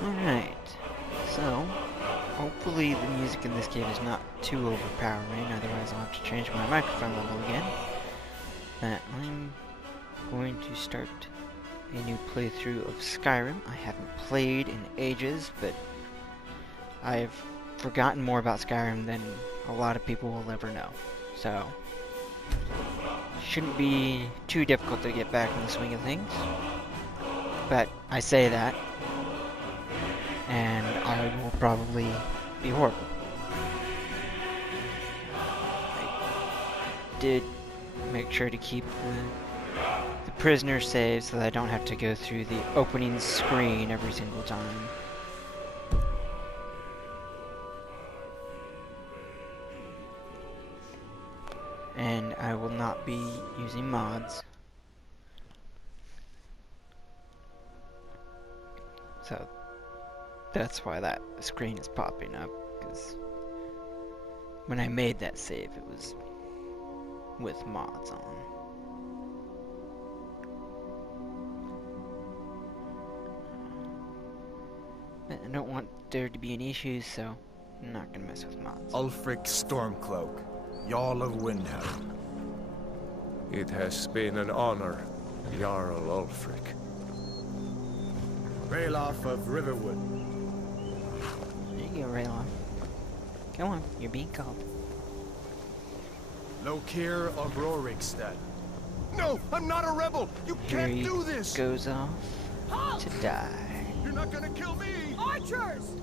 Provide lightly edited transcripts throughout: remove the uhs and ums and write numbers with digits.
Alright, so hopefully the music in this game is not too overpowering, otherwise I'll have to change my microphone level again. But I'm going to start a new playthrough of Skyrim. I haven't played in ages, but I've forgotten more about Skyrim than a lot of people will ever know. So, shouldn't be too difficult to get back in the swing of things. But I say that, and I will probably be horrible. I did make sure to keep the prisoner saved so that I don't have to go through the opening screen every single time. And I will not be using mods. So that's why that screen is popping up, because when I made that save it was with mods on. But I don't want there to be any issues, so I'm not gonna mess with mods. Ulfric Stormcloak, Jarl of Windhelm. It has been an honor, Jarl Ulfric. Ralof of Riverwood. There you go, Rayloff. Go on, you're being called. Lokir of Rorikstead. No, I'm not a rebel! You Here can't he do this! goes off Halt! to die. You're not gonna kill me! Archers!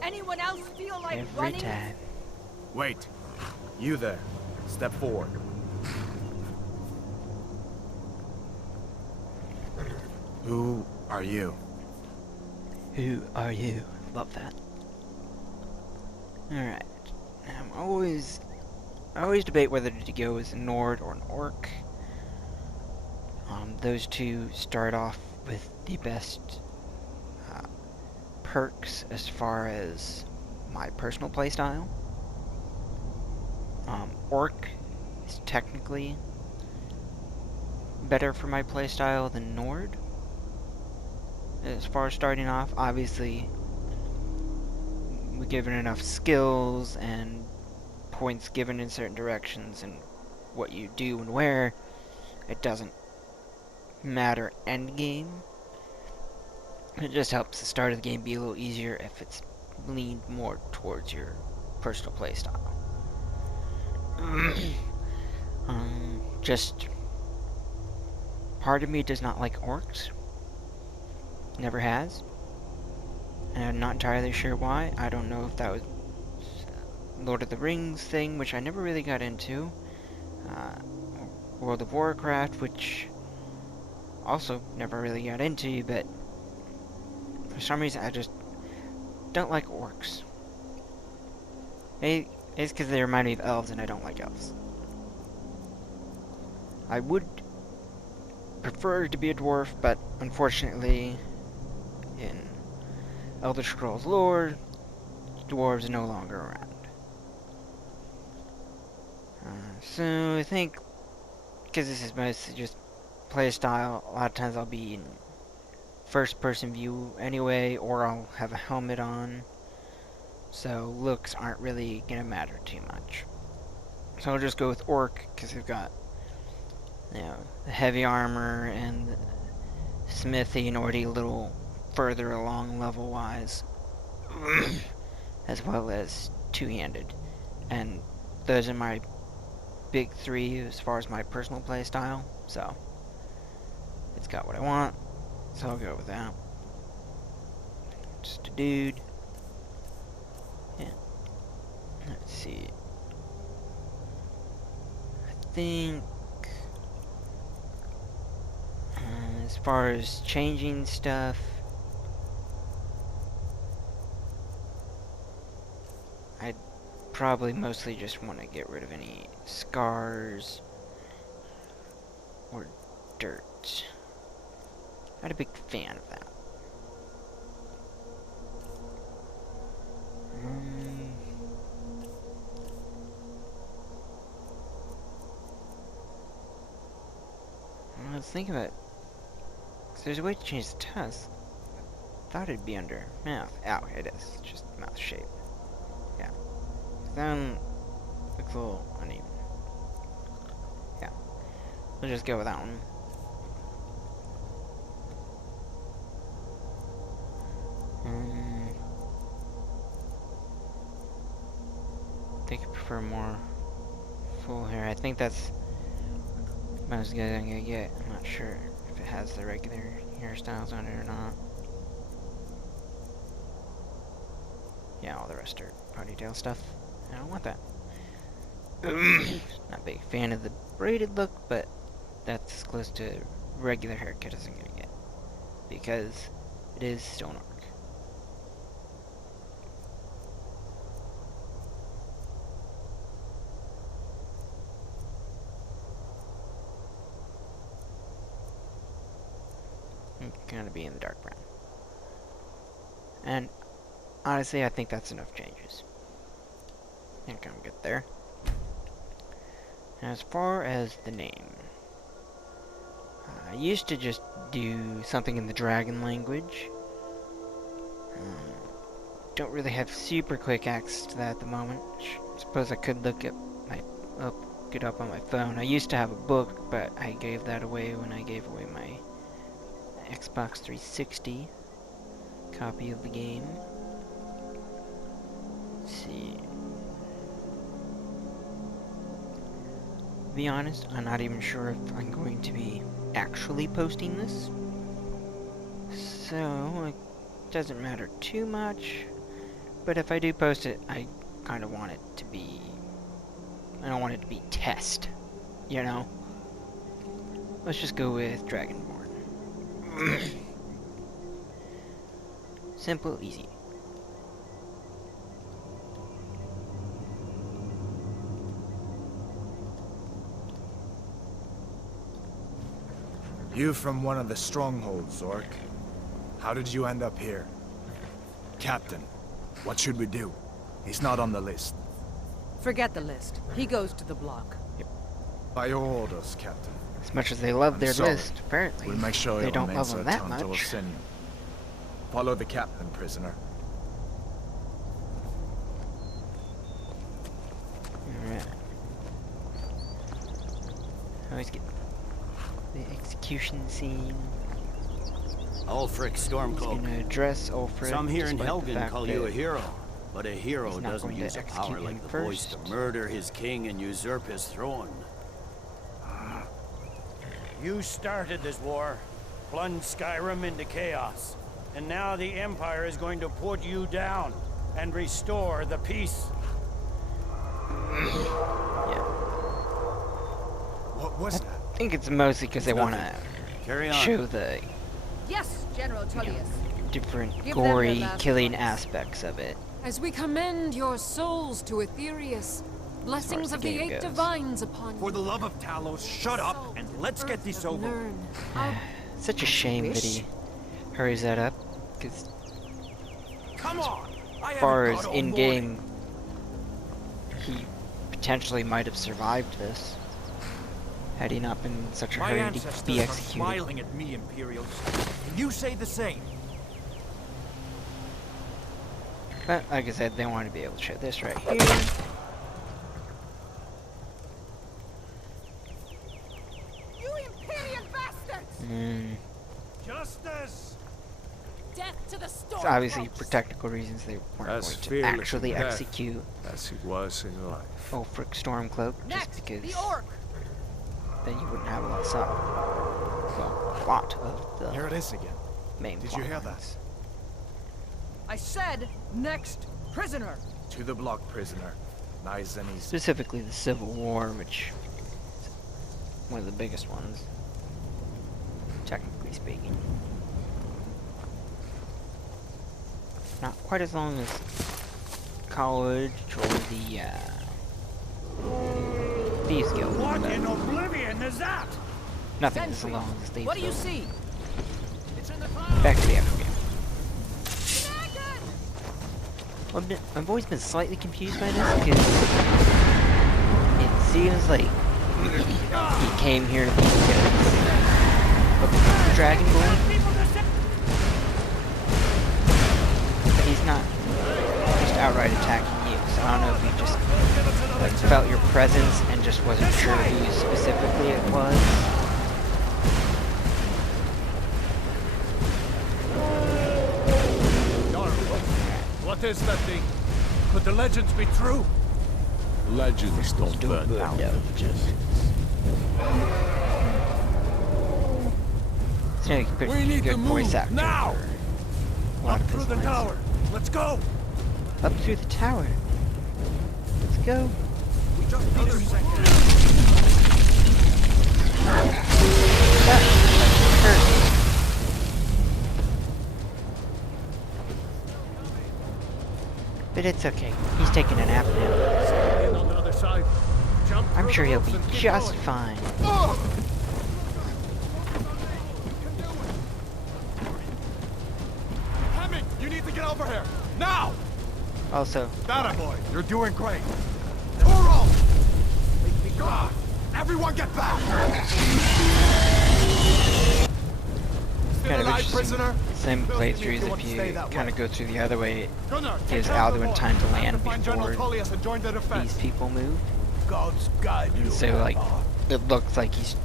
Anyone else feel like Every running? time. Wait. You there. Step forward. Who are you? Who are you? Love that. Alright. I always debate whether to go as a Nord or an Orc. Those two start off with the best perks as far as my personal playstyle. Orc is technically better for my playstyle than Nord. As far as starting off, obviously, we're given enough skills and points given in certain directions and what you do and where, it doesn't matter end game. It just helps the start of the game be a little easier if it's leaned more towards your personal playstyle. Just part of me does not like orcs. Never has. And I'm not entirely sure why. I don't know if that was Lord of the Rings thing, which I never really got into. World of Warcraft, which also never really got into, but for some reason I just don't like orcs. Maybe it's because they remind me of elves and I don't like elves. I would prefer to be a dwarf, but unfortunately in Elder Scrolls lore, dwarves are no longer around. So I think, because this is mostly just playstyle, a lot of times I'll be in first person view anyway, or I'll have a helmet on, so looks aren't really gonna matter too much. So I'll just go with Orc, because they've got, you know, the heavy armor and the smithy and already a little further along level wise, as well as two-handed. And those are my big three as far as my personal play style, so it's got what I want, so I'll go with that. Just a dude. Yeah. Let's see. I think as far as changing stuff, I'd probably mostly just want to get rid of any scars or dirt. Not a big fan of that. I was thinking about it. 'Cause there's a way to change the test. thought it'd be under mouth. Oh, it is. It's just mouth shape. Yeah. Then looks a little uneven. Yeah. We'll just go with that one. I think I prefer more full hair. I think that's most good I'm gonna get. I'm not sure if it has the regular hairstyles on it or not. Yeah, all the rest are ponytail stuff. I don't want that. Not a big fan of the braided look, but that's as close to regular haircut as I'm gonna get. Because it is stonework. I'm gonna be in the dark brown. And honestly, I think that's enough changes. I think I'm good there. As far as the name, I used to just do something in the dragon language. Don't really have super quick access to that at the moment. Suppose I could look it up on my phone. I used to have a book, but I gave that away when I gave away my Xbox 360 copy of the game. Let's see. To be honest, I'm not even sure if I'm going to be actually posting this. So, it doesn't matter too much. But if I do post it, I kind of want it to be... I don't want it to be test, you know? Let's just go with Dragonborn. Simple, easy. You from one of the strongholds, Orc. How did you end up here? Captain, what should we do? He's not on the list. Forget the list. He goes to the block. By your orders, Captain. As much as they love their sorry. list, apparently, We'll make sure they he don't remains love them that returned to much. Orsinium. Follow the captain, prisoner. Alright. Always get the execution scene. Ulfric He's Stormcloak. gonna address Ulfric. Some here in despite the Helgen fact call you a that hero, but a hero he's not doesn't going to use a execute power him like the voice to first. murder his king and usurp his throne. You started this war, plunged Skyrim into chaos, and now the Empire is going to put you down and restore the peace. Yeah. What was that? I think it's mostly because they want to Carry on. show the Yes, General Tullius. different Give them their gory last killing words. aspects of it. As we commend your souls to Aetherius, blessings the of the game eight goes. divines upon you. For the love of Talos, shut up and let's get this over. Learn how Such a shame that he hurries that up, because Come on! I as far haven't as got all in-game, he potentially might have survived this, had he not been in such a My hurry to ancestors be are executed. smiling at me, Imperials. Can you say the same? But, like I said, they want to be able to show this right here. You Imperial bastards! Mm. Justice! death to the storm. So obviously, for technical reasons, they weren't As going to fearless in actually death execute as he was in life. Ulfric Stormcloak, just Next, because the orc. then you wouldn't have a lot of a lot of the Here it is again. main Did plot you hear that? lines. I said next prisoner. To the block, prisoner. Nice and easy. Specifically the Civil War, which is one of the biggest ones, technically speaking. Not quite as long as college or the Thieves Guild, What but in oblivion is that? nothing as Sentry. long as Thieves What do you Guild. see? It's in the clouds. Back to the actual game. Well, I've always been slightly confused by this because it seems like he came here because of the Dragonborn, presence and just wasn't sure who specifically it was. What is that thing? Could the legends be true? Legends don't burn down villages. It's a pretty We need good to voice move actor now. for a lot Up of through his the lines. tower. Let's go. Up through the tower. Let's go. We just need a second. That hurt. But it's okay. He's taking a nap now. In on the other side. Jump I'm through sure the he'll ropes be and keep just going. fine. Hemming, you need to get over here. Now! Also, That boy, you're doing great. Oro! God! Everyone get back! Still kind of alive, interesting. prisoner? Same Feels to me playthroughs want if to stay you that kind way. of go through the other way, it Gunnar, take gives care of the Alduin boy. time to I have land find General before Tullius and join the defense. these people move. God's guide you. And so, like, it looks like he's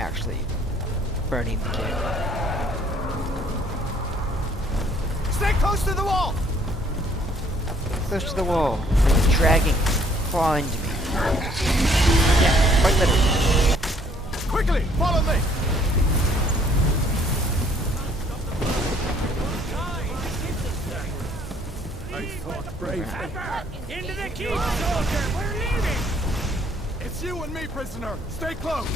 actually burning the kid. Stay close to the wall! Close to the wall. It's dragging. Claw into me. Yeah, quite literally. Quickly, follow me! I fought bravely. Into the keep, soldier! We're leaving! It's you and me, prisoner. Stay close.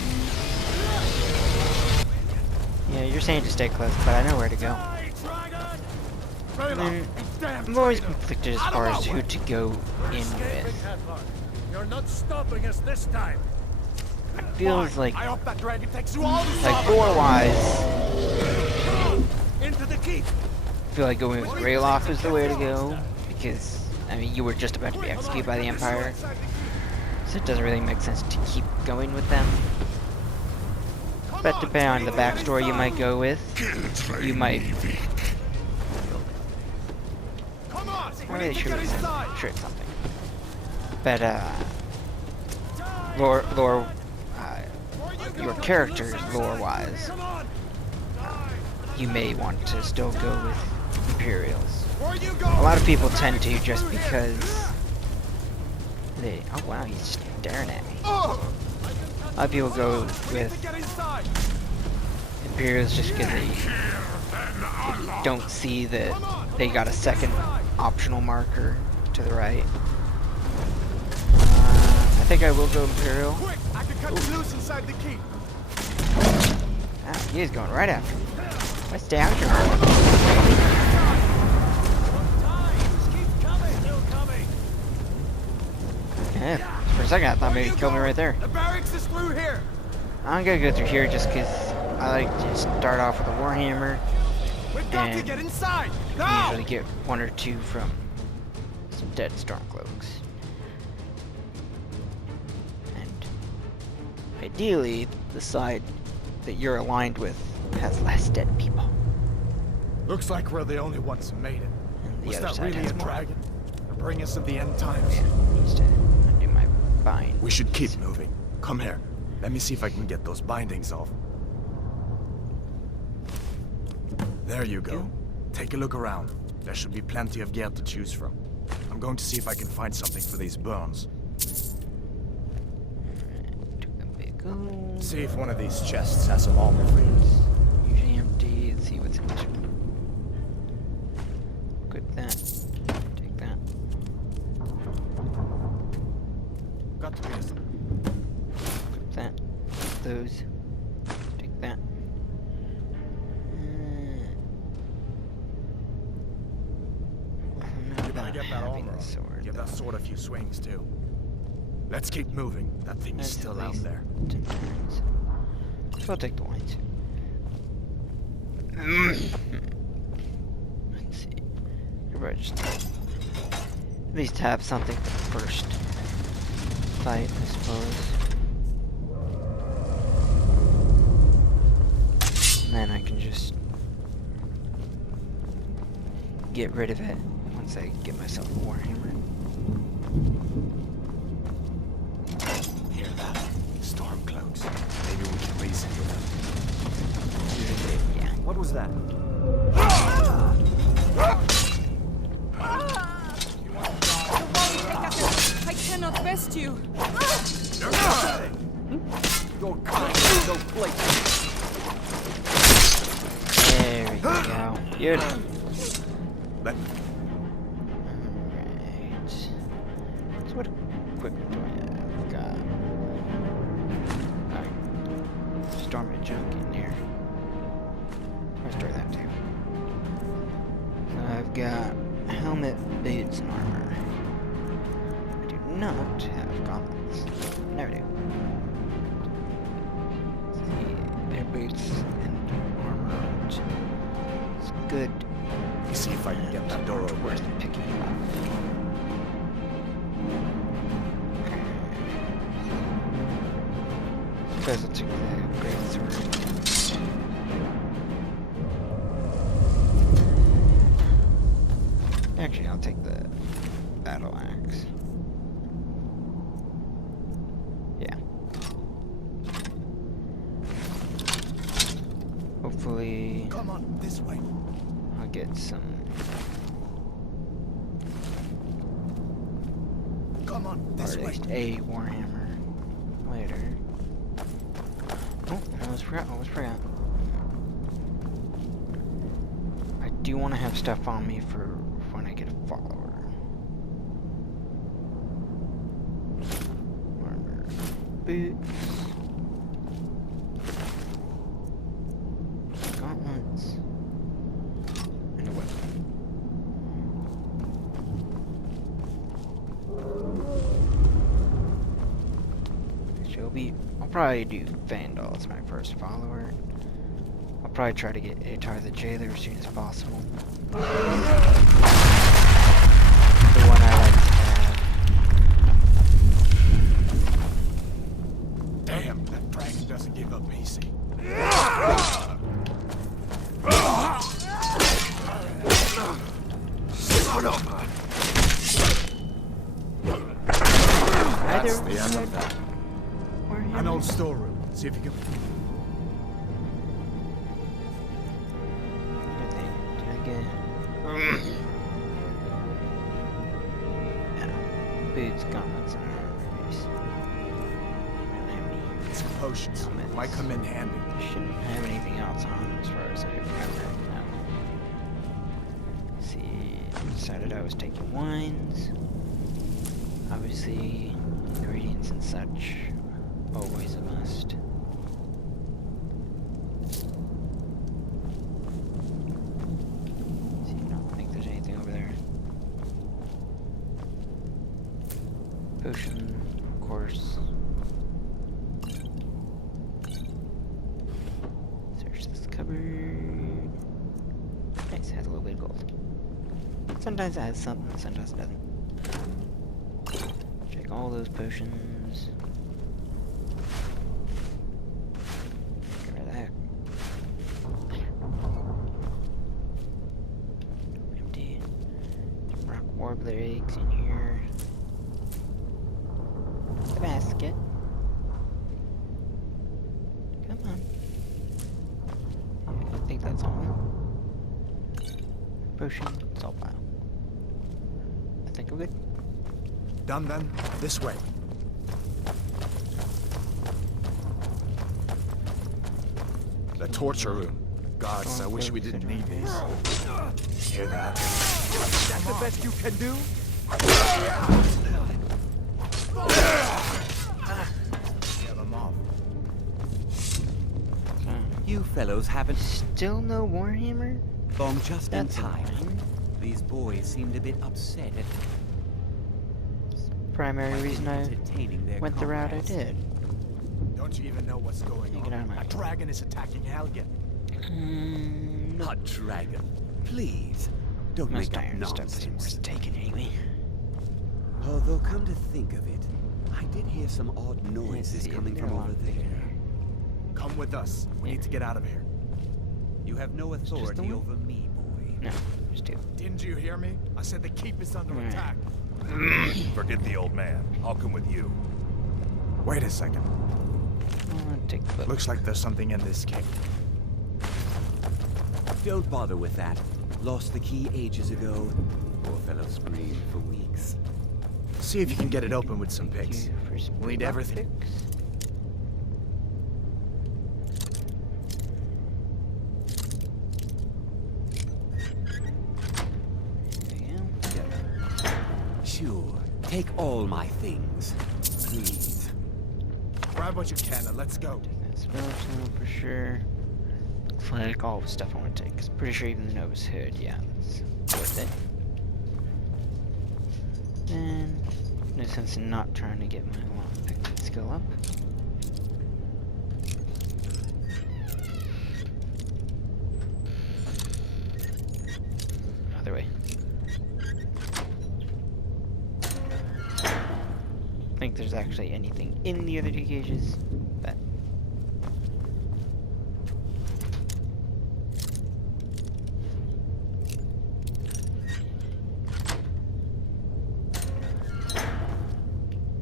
Yeah, you're saying to stay close, but I know where to go. Die, dragon! Rayla, Mm, you damn I'm always traitor. conflicted as Out of far my as who way. to go in Escaping, with. Hadvar. You're not stopping us this time. Feels like I hope that dragon takes you all to like Sodom. lore-wise, Into the keep. I feel like going with Rayloff is the way to go, because, I mean, you were just about to be executed by the Empire, so it doesn't really make sense to keep going with them. But depending on the backstory you might go with, you might... Come on, I'm we really need to sure get it's inside. something. But, your characters, lore-wise, Come on. you may want to still go with Imperials. Where you A go? lot of people tend to just because they... Oh wow, he's staring at me. A lot of people go We need to with get inside. Imperials just because they don't see that they got a second optional marker to the right. I think I will go Imperial. Quick, I can cut you loose inside the keep. Ah, he is going right after me. If I stay out here. Keep coming. Still coming. Yeah, for a second I thought maybe he killed me right there. The barracks is through here. I'm gonna go through here just because I like to start off with a Warhammer. We've got to And get inside. You Now. usually get one or two from some dead Stormcloaks. And ideally, the side that you're aligned with has less dead people. Looks like we're the only ones who made it. And the Was other that side really has a more. dragon? To bring us to the end times? Needs to undo my bind. We should keep moving. Come here. Let me see if I can get those bindings off. There you go. Take a look around. There should be plenty of gear to choose from. I'm going to see if I can find something for these burns. Took a big go. See if one of these chests has some armor for you. Usually empty. Let's see what's in this one. Equip that. Take that. Got to be this. Equip that. Those. Take that. You better get that armor on. Sword, Give that sword a few swings too. Let's keep moving. That thing is That's still at out least there. 10 turns. So I'll take the wines. Let's see. Everybody just at least have something for the first fight, I suppose. And then I can just get rid of it once I get myself a Warhammer. was that? I cannot best you. Your kind has no place. There we go. Good. Let Alright. So what equipment do I have? Got... Alright. Store my junk in here. I'll store that too. So I've got helmet, boots, and armor. I do not have gauntlets. Never do. Let's see, their boots and armor. It's good. me see if I can get that door open. Worth picking up. Okay. Suppose I'll take the great sword. Actually, I'll take the battle axe. Yeah. Hopefully, Come on, this way. I'll get some. Come on, Or this at way. least a warhammer later. Oh, I almost forgot. I do want to have stuff on me for when I get a follower. Armor, boots, gauntlets, and a weapon. I'll probably do Vandal as my first follower. I'll probably try to get Atar the Jailer as soon as possible. The one I like to have. Damn, that dragon doesn't give up easy. That's the end of that. An old storeroom. See if you can. Did I get? Yeah. Boots, gauntlets, and armors. I don't have any. Some potions. Helmets. Might come in handy. Shouldn't have anything else on as far as I remember. No. Let's see, I decided I was taking wines. Obviously, ingredients and such. Always a must. See, I don't think there's anything over there. Potion, of course. Search this cupboard. Nice, has a little bit of gold. Sometimes it has something, sometimes it doesn't. Check all those potions. Get rid of that. Empty. Some rock warbler eggs in here. The basket. Come on. Yeah, I think that's all. Potion, salt pile. I think we're good. Done then. This way. The torture room. Gods, I wish we didn't need these. Hear that? That's the best you can do? Get them off. You fellows haven't Still no Warhammer? gone just in That's time. annoying. These boys seemed a bit upset at Primary reason I entertaining their went the route I comrades. did. Don't you even know what's going You on? get out of my A way. dragon is attacking Helgen. A dragon. Please, don't Most make up iron stuff isn't nonsense. worth taking anyway. Although, come to think of it, I did hear some odd noises see, coming they're from a lot over bigger. there. Come with us. We need to get out of here. You have no just the authority one? over me, boy. No, just two. Didn't you hear me? I said the keep is under Right. attack. Forget the old man. I'll come with you. Wait a second. I'll take the book. Looks like there's something in this cave. Don't bother with that. Lost the key ages ago. Poor fellow screamed for weeks. See if you can get it open with some picks. We'll need everything. Sure. Take all my things. Please. Grab what you can and let's go. That spell tool for sure. Looks like all the stuff I want to take. 'Cause pretty sure even the Nova's Hood, yeah, it's worth it. And no sense in not trying to get my lockpick skill up. Other way. I think there's actually anything in the other two cages, but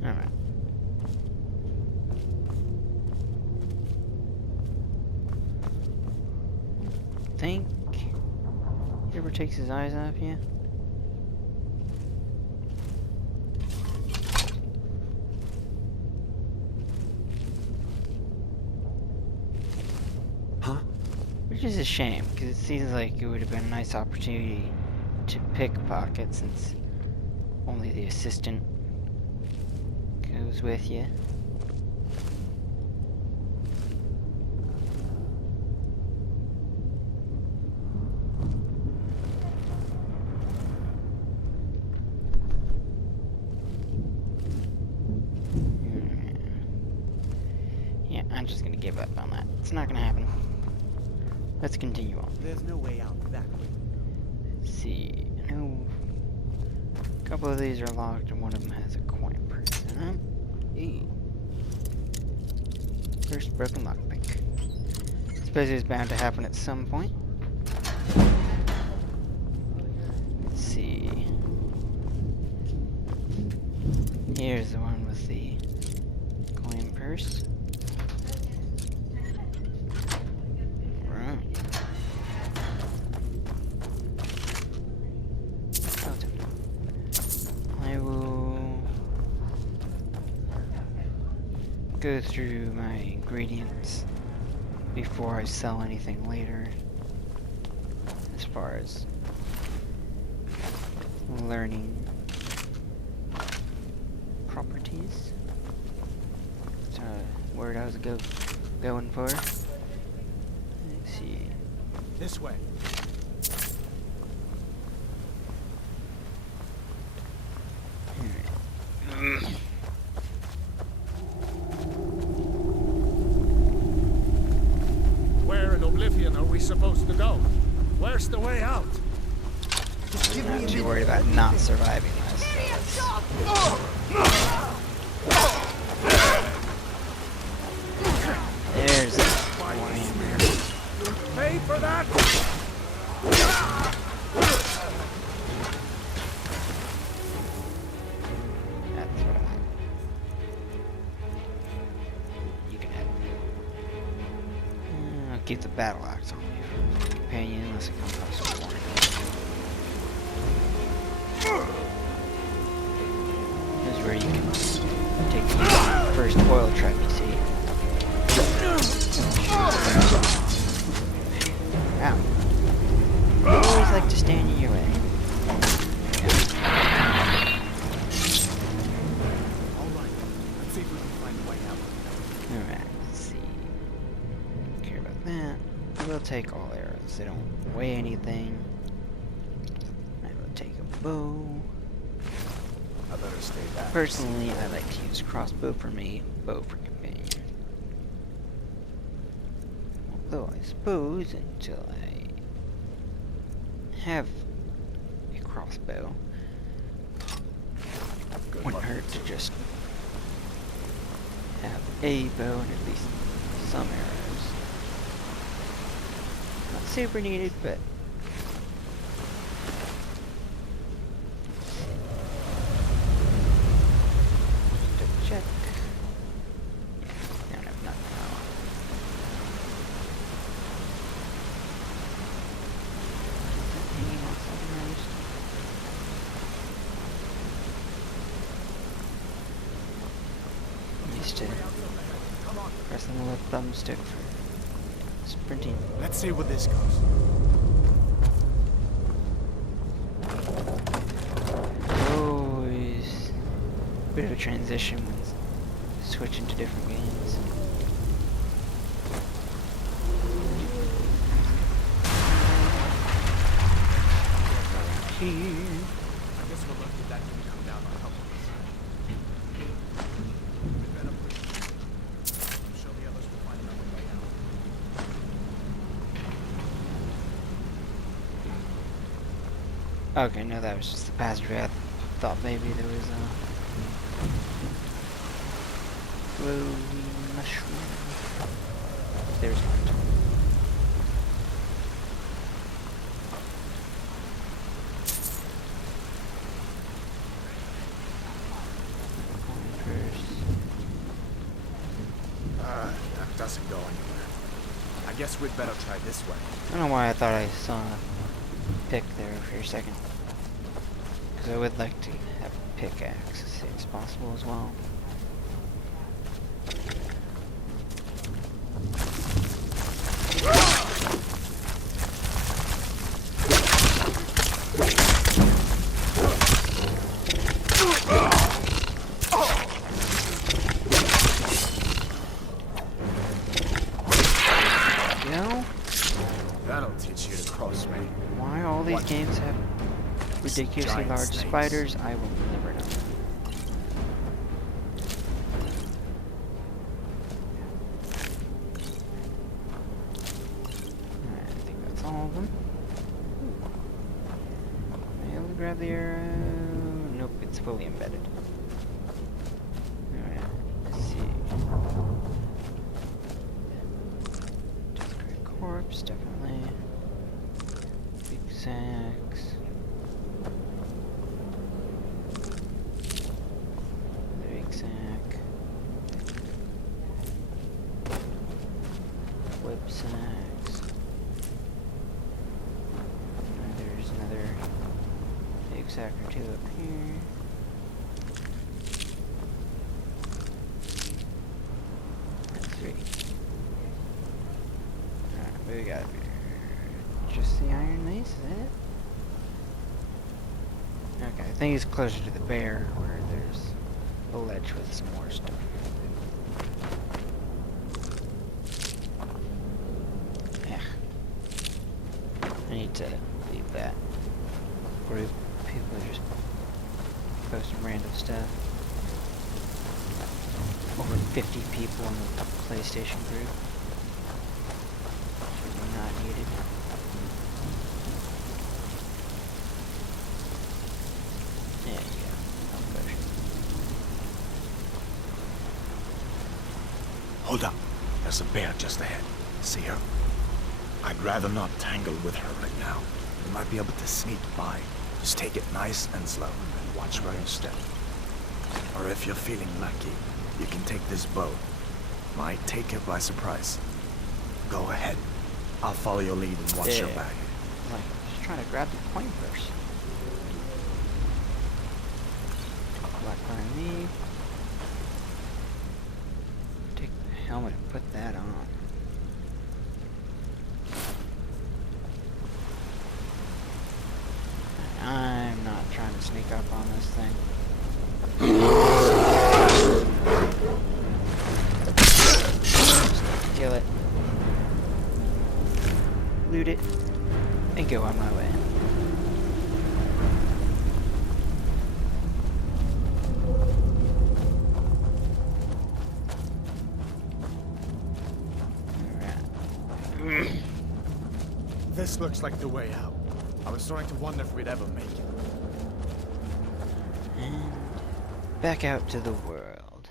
alright. Think he ever takes his eyes off you? Huh? Which is a shame, because it seems like it would have been a nice opportunity to pickpocket since only the assistant goes with you. Yeah, I'm just gonna give up on that. It's not gonna happen. Let's continue on. There's no way out that way. Let's see. I know a couple of these are locked and one of them has a coin purse in them. Eee. First broken lockpick. Suppose it's bound to happen at some point. Let's see. Here's the one with the coin purse. I will go through my ingredients before I sell anything later as far as learning properties. That's a word I was going for. Let's see. This way. Where in Oblivion are we supposed to go? Where's the way out? I'm not too worried about not surviving this. There's one in there. Pay for that? That's what I want. You can have it. I'll keep the battle axe on me for companion unless it comes up some more. This is where you can take the first oil trap you see. Ow. You always like to stand in your way. Alright, let's see if we can find a way out. Alright, let's see. Don't care about that. I will take all arrows. They don't weigh anything. I will take a bow. I better stay back. Personally, I like to use crossbow for me, bow for companion. Although I suppose until I have a crossbow, wouldn't hurt to just have a bow and at least some arrows. Not super needed, but just to check. Don't have nothing. and a thumbstick for sprinting. Let's see where this goes. Always a bit of a transition when switching to different games. Here. I guess we're lucky that didn't come down on top of us. I'm sure the others will find another way out. Okay, no, that was just the passageway. I thought maybe there was a glowy mushroom. There's one. That doesn't go anywhere. I guess we'd better try this way. I don't know why I thought I saw a pick there for a second. Because I would like to have a pickaxe as soon as possible as well. That'll teach you to cross me. Why all these games have ridiculously Giant large snakes. spiders, I will never know. Alright, I think that's all of them. Am I able to grab the arrow? Nope, it's fully embedded. Alright, let's see. Desecrated corpse, definitely. Big sacks. Big sack. Whip sacks. And there's another big sack or two up here. And 3. Alright, what do we got here? Just the iron mace, is that it? Okay, I think it's closer to the bear where there's a ledge with some more stuff. Yeah. I need to leave that group. People are just posting random stuff. Over 50 people in the PlayStation group. Not needed. There you go. Health potion. Hold up. There's a bear just ahead. See her? I'd rather not tangle with her right now. You might be able to sneak by. Just take it nice and slow and watch where you step. Or if you're feeling lucky, you can take this bow. Might take her by surprise. Go ahead. I'll follow your lead and watch your Yeah. back. Like, just trying to grab the coin first. Black behind me. Take the helmet and put that on. I'm not trying to sneak up on this thing. Kill it. Loot it. And go on my way. Alright. This looks like the way out. I was starting to wonder if we'd ever make it. And back out to the world.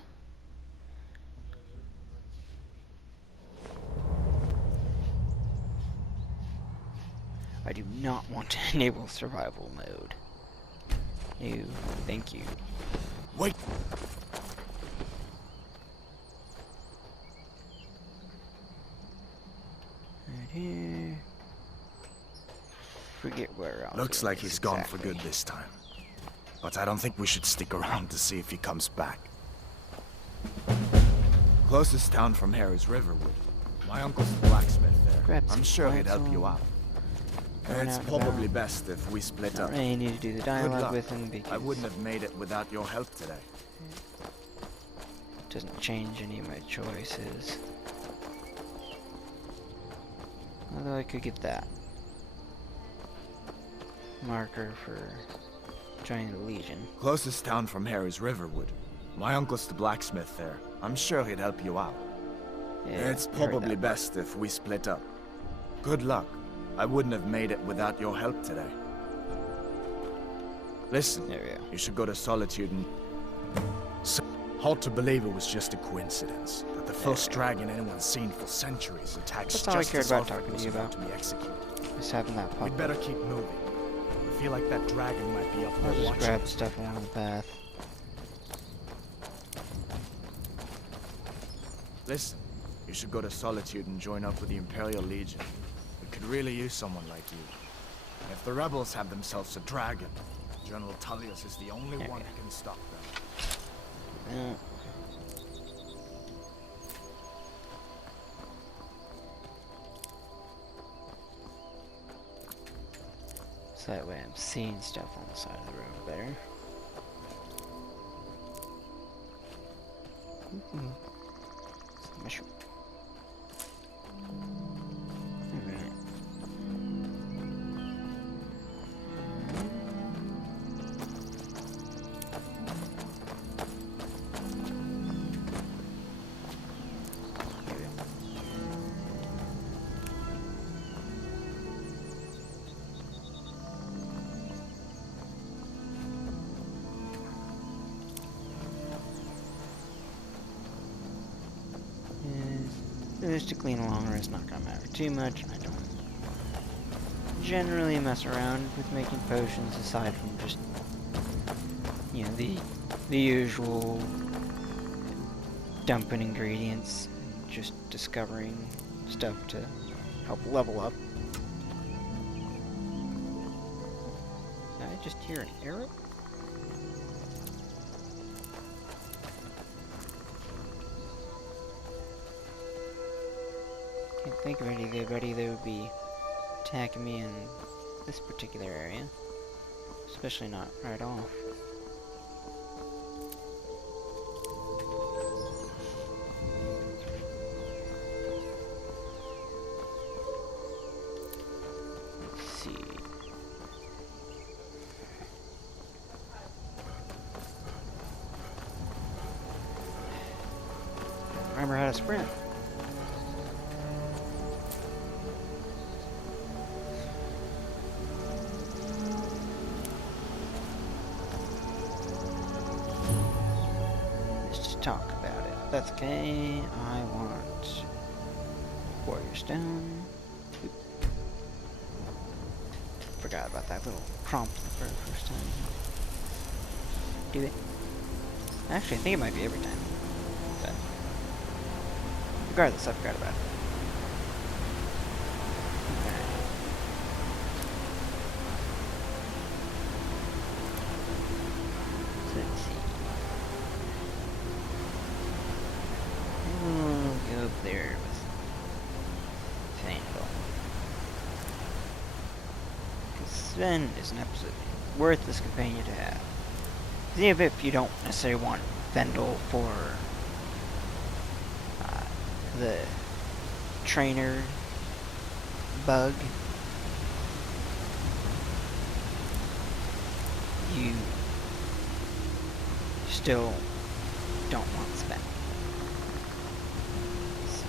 I do not want to enable survival mode. No, thank you. Wait! Right here. Forget where else. Looks like he's gone for good this time. But I don't think we should stick around to see if he comes back. Closest town from here is Riverwood. My uncle's the blacksmith there. Grab I'm some sure he'd help console. you out. Going It's out and probably about. best if we split Don't up. really need to do the Good dialogue luck. with him because I wouldn't have made it without your help today. it doesn't change any of my choices. Although I could get that marker for joining the Legion. Closest town from here is Riverwood. My uncle's the blacksmith there. I'm sure he'd help you out. Yeah, It's I heard probably that. best if we split up. Good luck. I wouldn't have made it without your help today. Listen, There we go. you should go to Solitude and... Hard to believe it was just a coincidence. That the first dragon anyone's seen for centuries attacks That's all I just cared as about Arthur talking to was you about about. to be executed. Just having that pop We'd better keep moving. I feel like that dragon might be up I'll there just watching grab us. stuff along the path. Listen, you should go to Solitude and join up with the Imperial Legion. We could really use someone like you. And if the rebels have themselves a dragon, General Tullius is the only There we one go. who can stop them. So that way I'm seeing stuff on the side of the road better. Mushroom. Alright. Here we go. Realistically, in the long run, it's not gonna matter too much. I don't generally mess around with making potions aside from just, you know, the usual dumping ingredients, and just discovering stuff to help level up. Did I just hear an arrow? Can't think of anybody that would be attacking me in this particular area. Especially not right off. Let's see. Remember how to sprint. Let's just talk about it. That's okay. I want Warrior Stone. Oop. Forgot about that little prompt the very first time. Do it. Actually, I think it might be every time. But regardless, I forgot about it. Okay. So let's see. We'll go up there with Fandle. Because Sven is an absolutely worthless companion to have. Even if you don't necessarily want Fendel for the trainer bug, you still don't want Sven. So,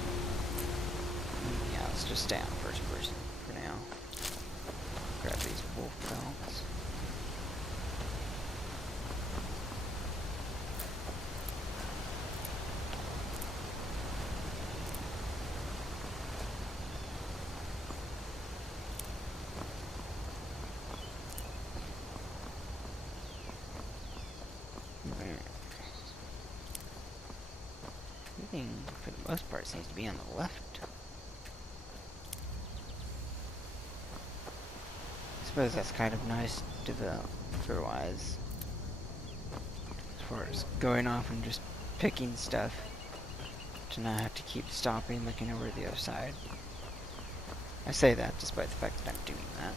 yeah, let's just stay on first person for now. Grab these wolf belts. Everything, for the most part, seems to be on the left. I suppose that's kind of nice developer-wise. As far as going off and just picking stuff to to not have to keep stopping and looking over the other side. I say that despite the fact that I'm doing that.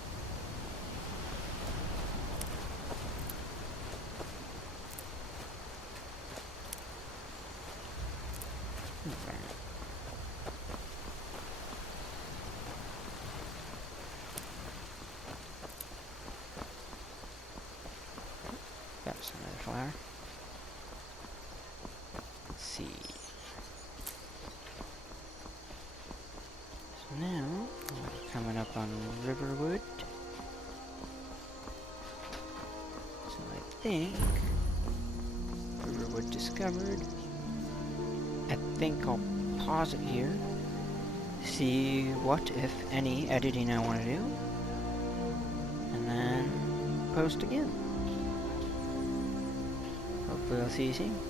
Okay. That's another flower. Let's see. So now, we're coming up on Riverwood. So I think Riverwood discovered. I think I'll pause it here. See what, if any, editing I want to do. And then post again. Hopefully I'll see you soon.